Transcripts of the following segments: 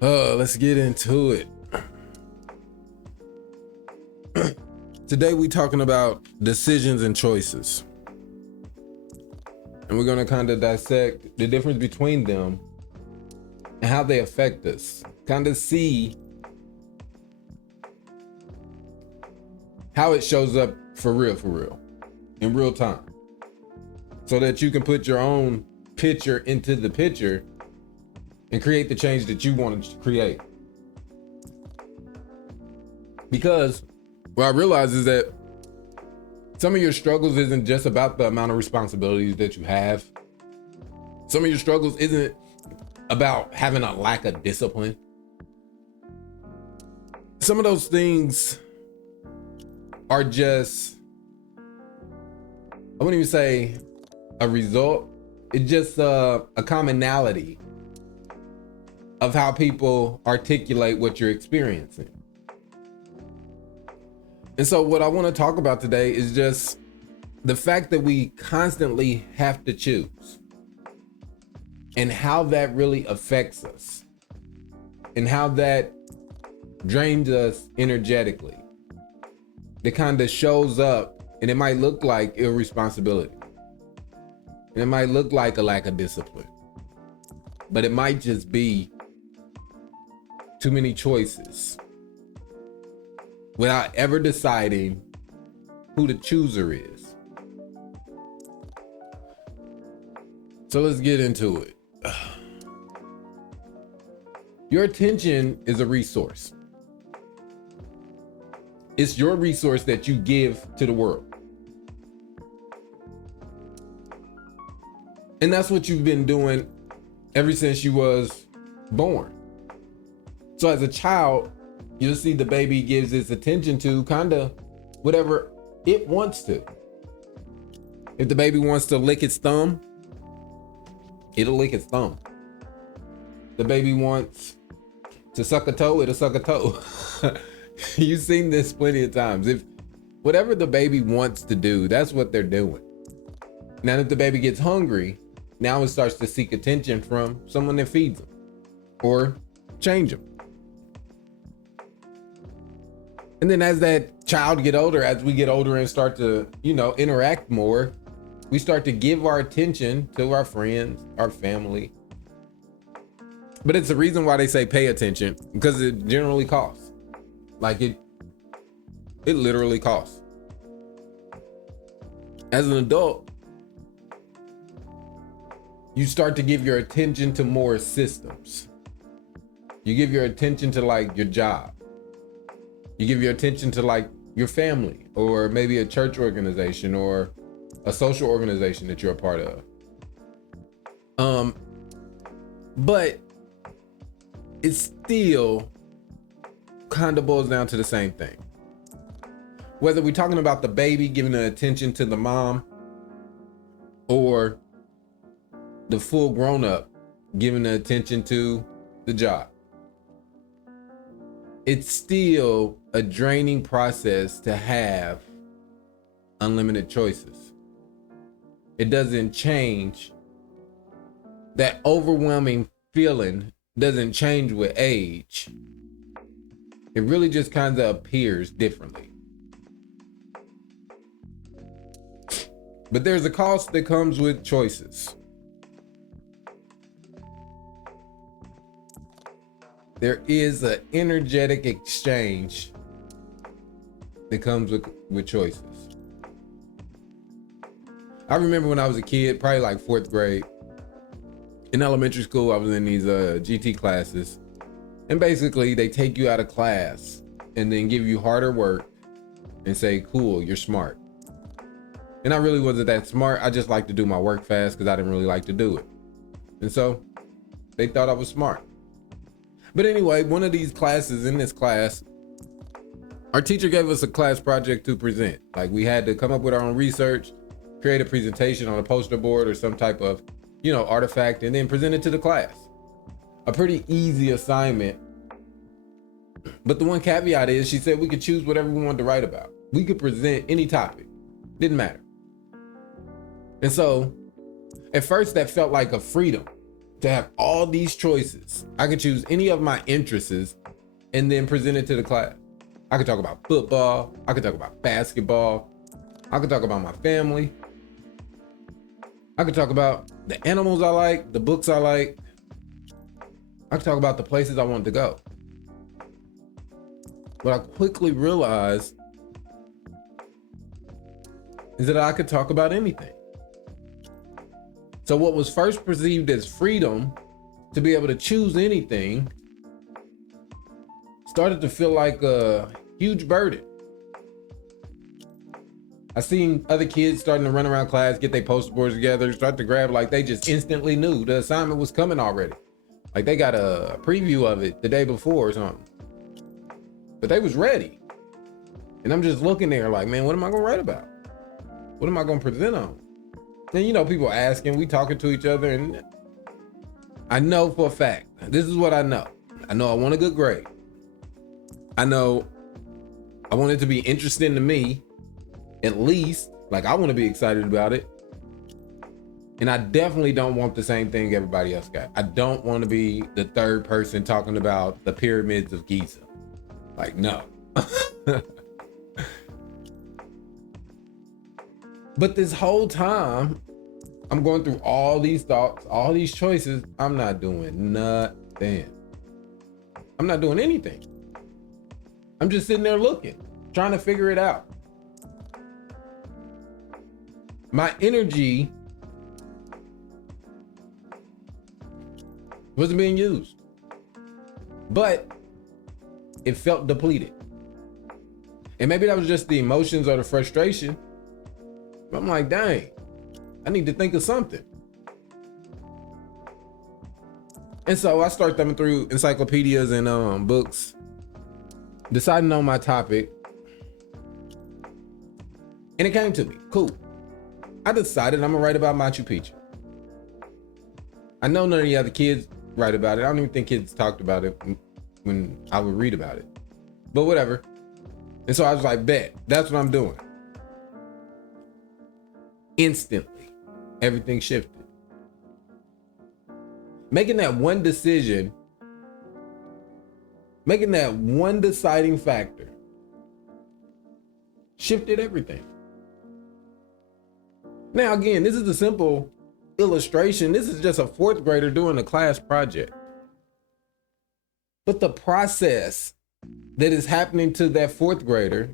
Let's get into it. Today we talking about decisions and choices. And we're going to kind of dissect the difference between them and how they affect us. Kind of see how it shows up for real, in real time. So that you can put your own picture into the picture and create the change that you want to create. Because what I realize is that some of your struggles isn't just about the amount of responsibilities that you have. Some of your struggles isn't about having a lack of discipline. Some of those things are just, I wouldn't even say a result. It's just a commonality of how people articulate what you're experiencing. And so what I want to talk about today is just the fact that we constantly have to choose and how that really affects us and how that drains us energetically. That kind of shows up, and it might look like irresponsibility. And it might look like a lack of discipline, but it might just be too many choices without ever deciding who the chooser is. So let's get into it. Your attention is a resource. It's your resource that you give to the world. And that's what you've been doing ever since you was born. So as a child, you'll see the baby gives its attention to kind of whatever it wants to. If the baby wants to lick its thumb, it'll lick its thumb. The baby wants to suck a toe, it'll suck a toe. You've seen this plenty of times. If whatever the baby wants to do, that's what they're doing. Now, if the baby gets hungry, now it starts to seek attention from someone that feeds them or change them. And then as that child get older, as we get older and start to, interact more, we start to give our attention to our friends, our family. But it's the reason why they say pay attention, because it generally costs. Like it literally costs. As an adult, you start to give your attention to more systems. You give your attention to like your job. You give your attention to like your family, or maybe a church organization or a social organization that you're a part of. But it still kind of boils down to the same thing. Whether we're talking about the baby giving the attention to the mom, or the full grown-up giving the attention to the job. It's still a draining process to have unlimited choices. It doesn't change. That overwhelming feeling doesn't change with age. It really just kind of appears differently. But there's a cost that comes with choices. There is an energetic exchange that comes with choices. I remember when I was a kid, probably like 4th grade, in elementary school, I was in these GT classes. And basically they take you out of class and then give you harder work and say, cool, you're smart. And I really wasn't that smart. I just like to do my work fast because I didn't really like to do it. And so they thought I was smart. But anyway, one of these classes, in this class, our teacher gave us a class project to present. Like we had to come up with our own research, create a presentation on a poster board or some type of, artifact, and then present it to the class. A pretty easy assignment. But the one caveat is she said we could choose whatever we wanted to write about. We could present any topic. Didn't matter. And so at first that felt like a freedom. to have all these choices. I could choose any of my interests and then present it to the class. I could talk about football. I could talk about basketball. I could talk about my family. I could talk about the animals I like, the books I like. I could talk about the places I wanted to go. What I quickly realized is that I could talk about anything. So what was first perceived as freedom to be able to choose anything started to feel like a huge burden. I seen other kids starting to run around class, get their poster boards together, start to grab, like they just instantly knew the assignment was coming already. Like they got a preview of it the day before or something. But they was ready. And I'm just looking there like, man, what am I gonna write about? What am I gonna present on? Then, you know, people asking, we talking to each other, and I know for a fact, this is what I know. I know I want a good grade. I know I want it to be interesting to me, at least, like I want to be excited about it. And I definitely don't want the same thing everybody else got. I don't want to be the third person talking about the pyramids of Giza. Like, no. But this whole time, I'm going through all these thoughts, all these choices. I'm not doing nothing. I'm not doing anything. I'm just sitting there looking, trying to figure it out. My energy wasn't being used, but it felt depleted. And maybe that was just the emotions or the frustration. But I'm like, dang, I need to think of something. And so I start thumbing through encyclopedias and books, deciding on my topic. And it came to me, cool. I decided I'm gonna write about Machu Picchu. I know none of the other kids write about it. I don't even think kids talked about it when I would read about it, but whatever. And so I was like, bet, that's what I'm doing. Instantly, everything shifted. Making that one decision, making that one deciding factor shifted everything. Now, again, this is a simple illustration. This is just a fourth grader doing a class project. But the process that is happening to that fourth grader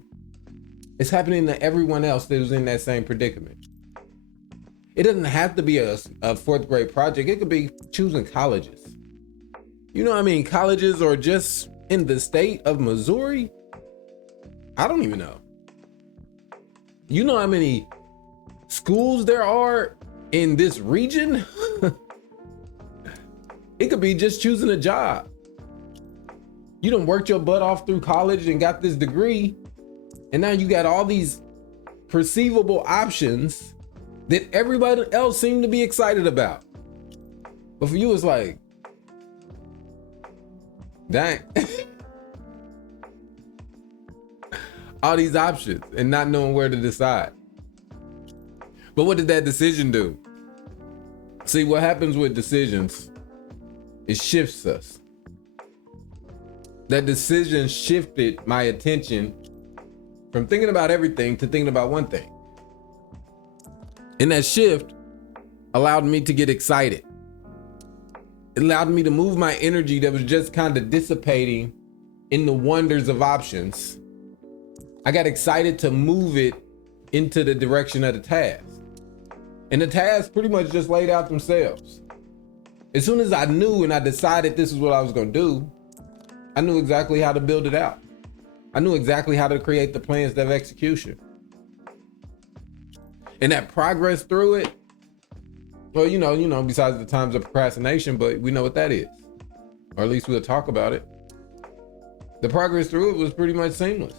is happening to everyone else that was in that same predicament. It doesn't have to be a fourth grade project. It could be choosing colleges. You know what I mean? Colleges or just in the state of Missouri. I don't even know. You know how many schools there are in this region? It could be just choosing a job. You done worked your butt off through college and got this degree, and now you got all these perceivable options that everybody else seemed to be excited about. But for you, it's like, dang. All these options and not knowing where to decide. But what did that decision do? See, what happens with decisions, it shifts us. That decision shifted my attention from thinking about everything to thinking about one thing. And that shift allowed me to get excited. It allowed me to move my energy that was just kind of dissipating in the wonders of options. I got excited to move it into the direction of the task. And the tasks pretty much just laid out themselves. As soon as I knew and I decided this is what I was going to do, I knew exactly how to build it out. I knew exactly how to create the plans of execution. And that progress through it, well, you know, besides the times of procrastination, but we know what that is. Or at least we'll talk about it. The progress through it was pretty much seamless.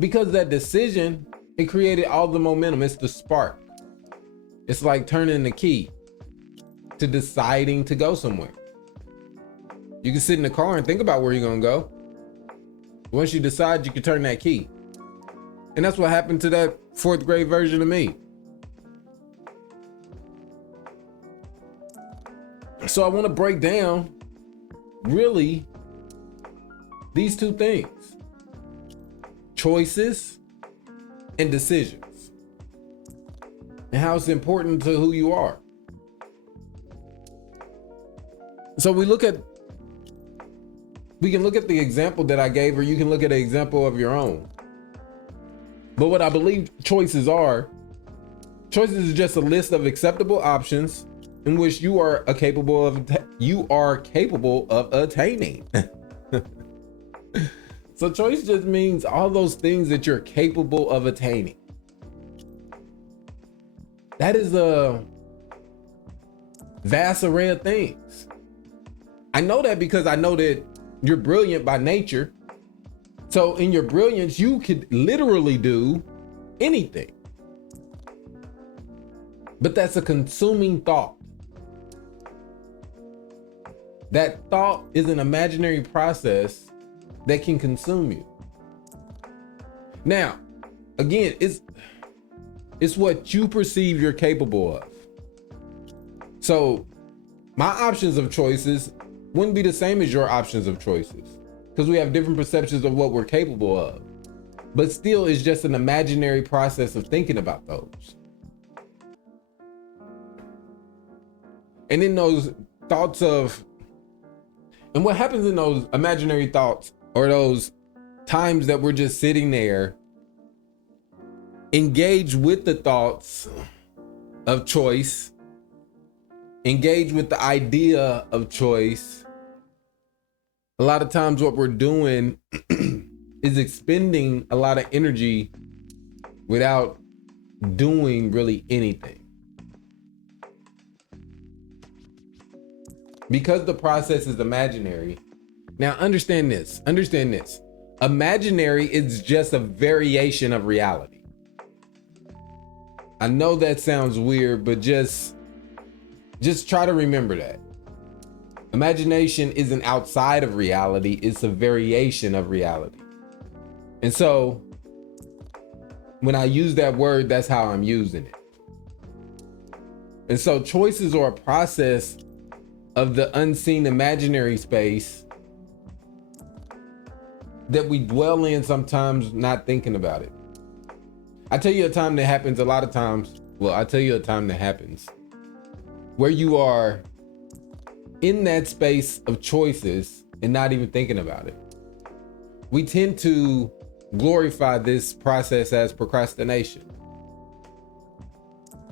Because that decision, it created all the momentum. It's the spark. It's like turning the key to deciding to go somewhere. You can sit in the car and think about where you're gonna go. Once you decide, you can turn that key. And that's what happened to that fourth grade version of me. So I want to break down really these two things: choices and decisions, and how it's important to who you are. So we can look at the example that I gave, or you can look at an example of your own. But what I believe choices is just a list of acceptable options in which you are capable of attaining. So choice just means all those things that you're capable of attaining. That is a vast array of things. I know that because I know that you're brilliant by nature. So in your brilliance, you could literally do anything. But that's a consuming thought. That thought is an imaginary process that can consume you. Now, again, it's what you perceive you're capable of. So my options of choices wouldn't be the same as your options of choices, because we have different perceptions of what we're capable of. But still, it's just an imaginary process of thinking about those. And in those thoughts and what happens in those imaginary thoughts, or those times that we're just sitting there, engage with the thoughts of choice, engage with the idea of choice. A lot of times what we're doing is expending a lot of energy without doing really anything. Because the process is imaginary. Now understand this. Imaginary is just a variation of reality. I know that sounds weird, but just try to remember that. Imagination isn't outside of reality, it's a variation of reality. And so when I use that word, that's how I'm using it. And so choices are a process of the unseen imaginary space that we dwell in, sometimes not thinking about it. I tell you a time that happens a lot of times. Well, I tell you a time that happens where you are in that space of choices and not even thinking about it. We tend to glorify this process as procrastination.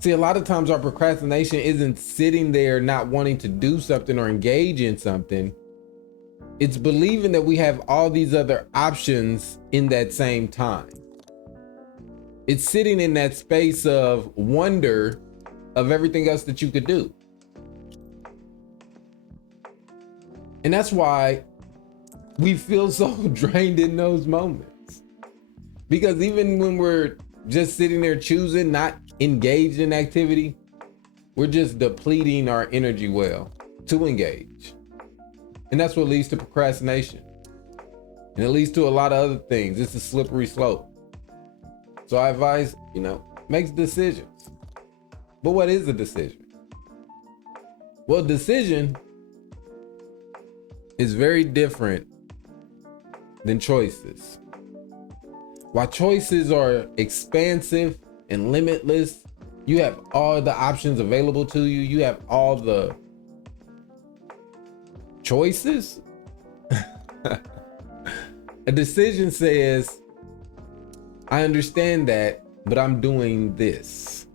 See, a lot of times our procrastination isn't sitting there not wanting to do something or engage in something. It's believing that we have all these other options in that same time. It's sitting in that space of wonder of everything else that you could do. And that's why we feel so drained in those moments. Because even when we're just sitting there choosing not engaged in activity, we're just depleting our energy well to engage. And that's what leads to procrastination. And it leads to a lot of other things. It's a slippery slope. So I advise, make decisions. But what is a decision? Well, decision is very different than choices. While choices are expansive and limitless, you have all the options available to you. You have all the choices. A decision says, I understand that, but I'm doing this.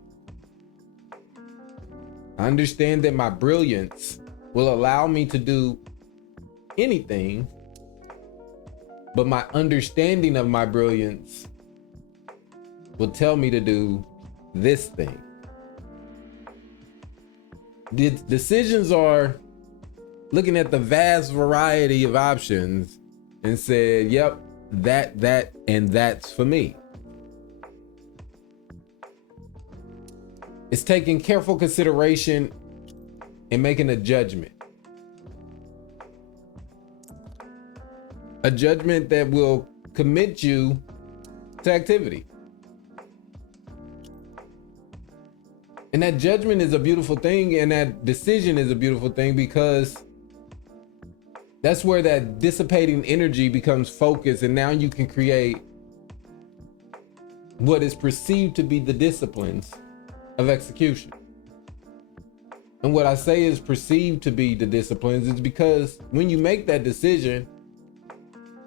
I understand that my brilliance will allow me to do anything, but my understanding of my brilliance will tell me to do this thing. The decisions are looking at the vast variety of options and said, yep, that, and that's for me. It's taking careful consideration and making a judgment. A judgment that will commit you to activity. And that judgment is a beautiful thing, and that decision is a beautiful thing, because that's where that dissipating energy becomes focused, and now you can create what is perceived to be the disciplines of execution. And what I say is perceived to be the disciplines is because when you make that decision,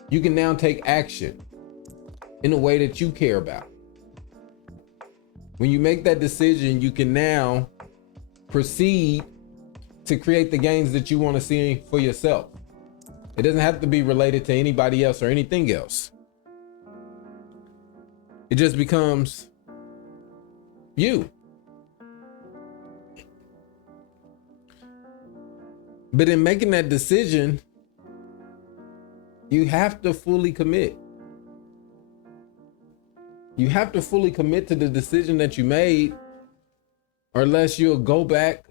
you can now take action in a way that you care about. When you make that decision, you can now proceed to create the gains that you want to see for yourself. It doesn't have to be related to anybody else or anything else. It just becomes you. But in making that decision, you have to fully commit. You have to fully commit to the decision that you made, or else you'll go back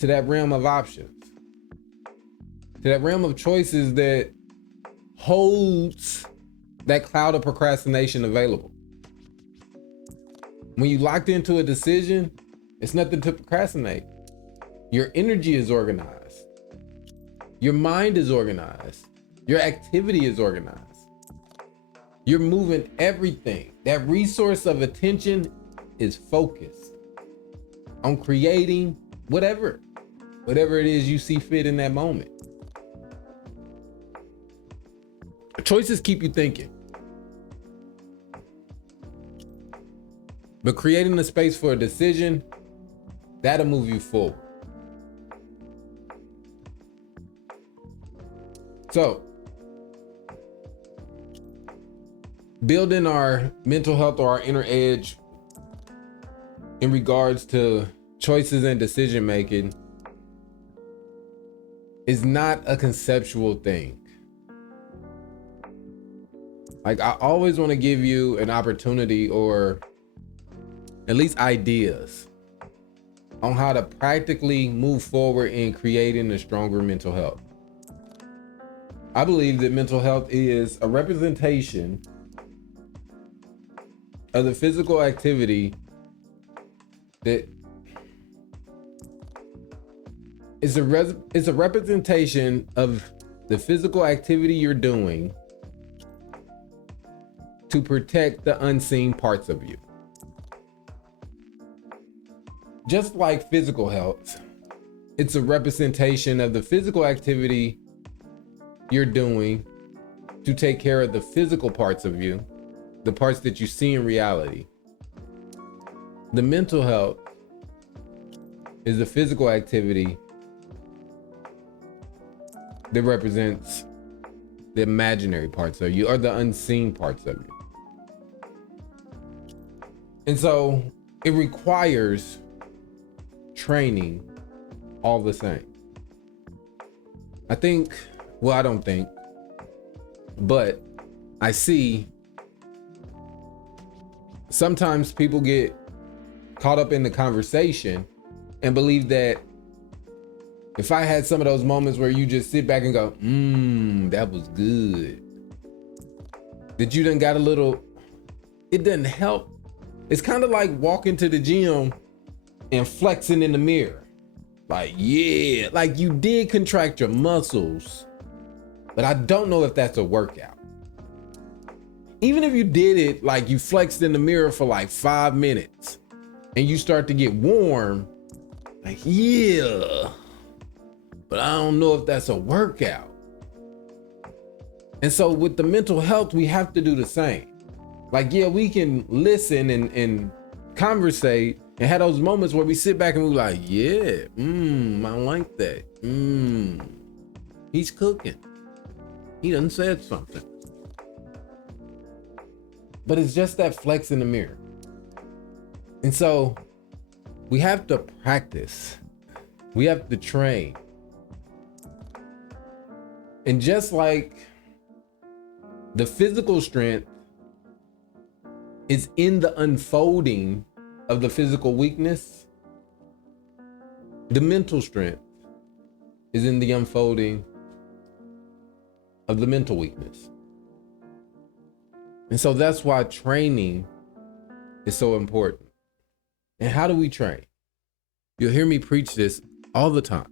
to that realm of options, to that realm of choices that holds that cloud of procrastination available. When you locked into a decision, it's nothing to procrastinate. Your energy is organized. Your mind is organized. Your activity is organized. You're moving everything. That resource of attention is focused on creating whatever it is you see fit in that moment. Choices keep you thinking. But creating a space for a decision, that'll move you forward. So, building our mental health or our inner edge in regards to choices and decision making is not a conceptual thing. Like, I always want to give you an opportunity, or at least ideas, on how to practically move forward in creating a stronger mental health. I believe that mental health is a representation of the physical activity that is a representation of the physical activity you're doing to protect the unseen parts of you. Just like physical health, it's a representation of the physical activity you're doing to take care of the physical parts of you, the parts that you see in reality. The mental health is the physical activity that represents the imaginary parts of you, or the unseen parts of you. And so it requires training all the same. I don't think, but I see sometimes people get caught up in the conversation and believe that if I had some of those moments where you just sit back and go, that was good, that you done got a little, it doesn't help. It's kind of like walking to the gym and flexing in the mirror. Like, yeah, like you did contract your muscles, but I don't know if that's a workout. Even if you did it, like you flexed in the mirror for like 5 minutes and you start to get warm, like, yeah, but I don't know if that's a workout. And so with the mental health, we have to do the same. Like, yeah, we can listen and conversate and have those moments where we sit back and we're like, yeah, I like that. He's cooking. He done said something. But it's just that flex in the mirror. And so we have to practice. We have to train. And just like the physical strength is in the unfolding of the physical weakness, the mental strength is in the unfolding of the mental weakness. And so that's why training is so important. And how do we train? You'll hear me preach this all the time,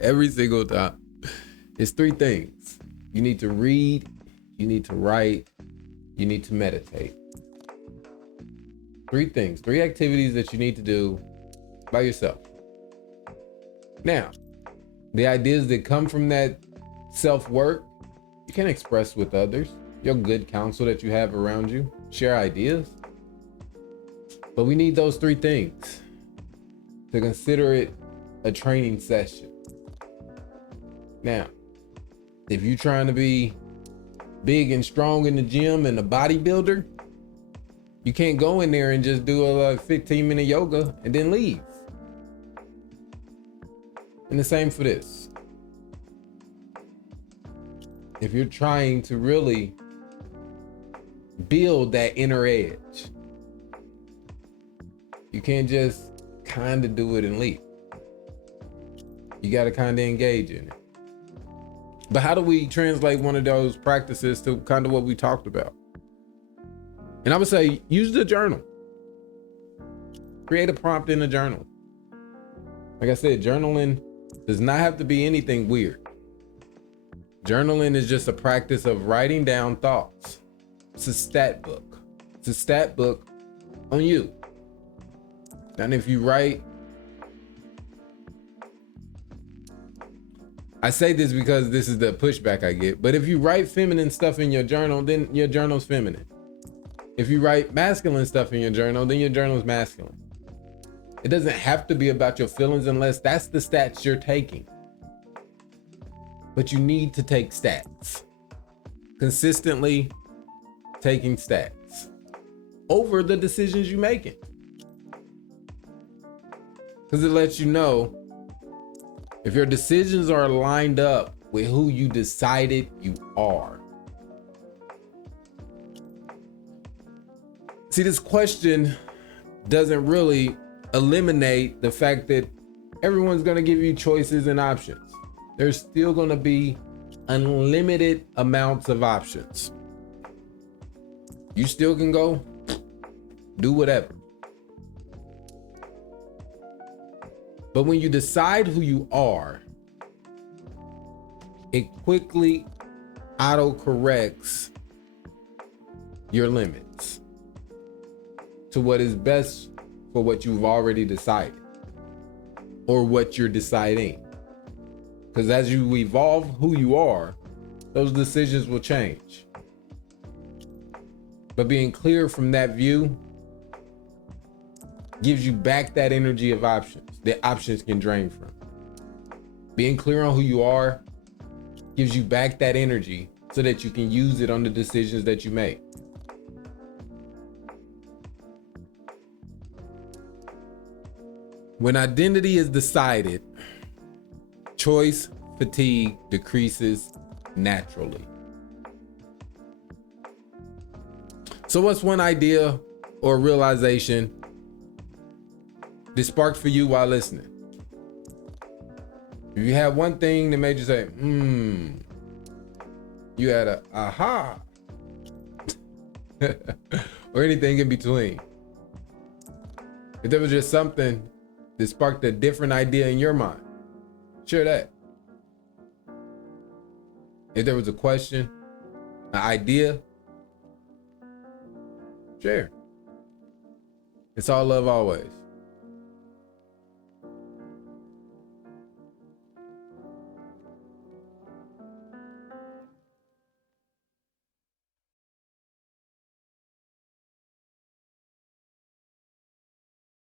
every single time. It's three things. You need to read, you need to write, you need to meditate. Three things, three activities that you need to do by yourself. Now, the ideas that come from that self-work, you can express with others. Your good counsel that you have around you, share ideas. But we need those three things to consider it a training session. Now, if you're trying to be big and strong in the gym and a bodybuilder, you can't go in there and just do a 15-minute yoga and then leave. And the same for this. If you're trying to really build that inner edge, you can't just kind of do it and leave. You got to kind of engage in it. But how do we translate one of those practices to kind of what we talked about? And I would say, use the journal. Create a prompt in a journal. Like I said, journaling does not have to be anything weird. Journaling is just a practice of writing down thoughts. It's a stat book. It's a stat book on you. And if you write, I say this because this is the pushback I get, but if you write feminine stuff in your journal, then your journal's feminine. If you write masculine stuff in your journal, then your journal's masculine. It doesn't have to be about your feelings unless that's the stats you're taking. But you need to take stats. Consistently taking stats over the decisions you're making. Because it lets you know if your decisions are lined up with who you decided you are. See, this question doesn't really eliminate the fact that everyone's going to give you choices and options. There's still going to be unlimited amounts of options. You still can go do whatever. But when you decide who you are, it quickly auto-corrects your limits to what is best for what you've already decided or what you're deciding. Because as you evolve who you are, those decisions will change. But being clear from that view gives you back that energy of options that options can drain from. Being clear on who you are gives you back that energy so that you can use it on the decisions that you make. When identity is decided, choice fatigue decreases naturally. So what's one idea or realization that sparked for you while listening? If you had one thing that made you say, you had a aha, or anything in between. If there was just something that sparked a different idea in your mind, share that. If there was a question, an idea, share. It's all love always.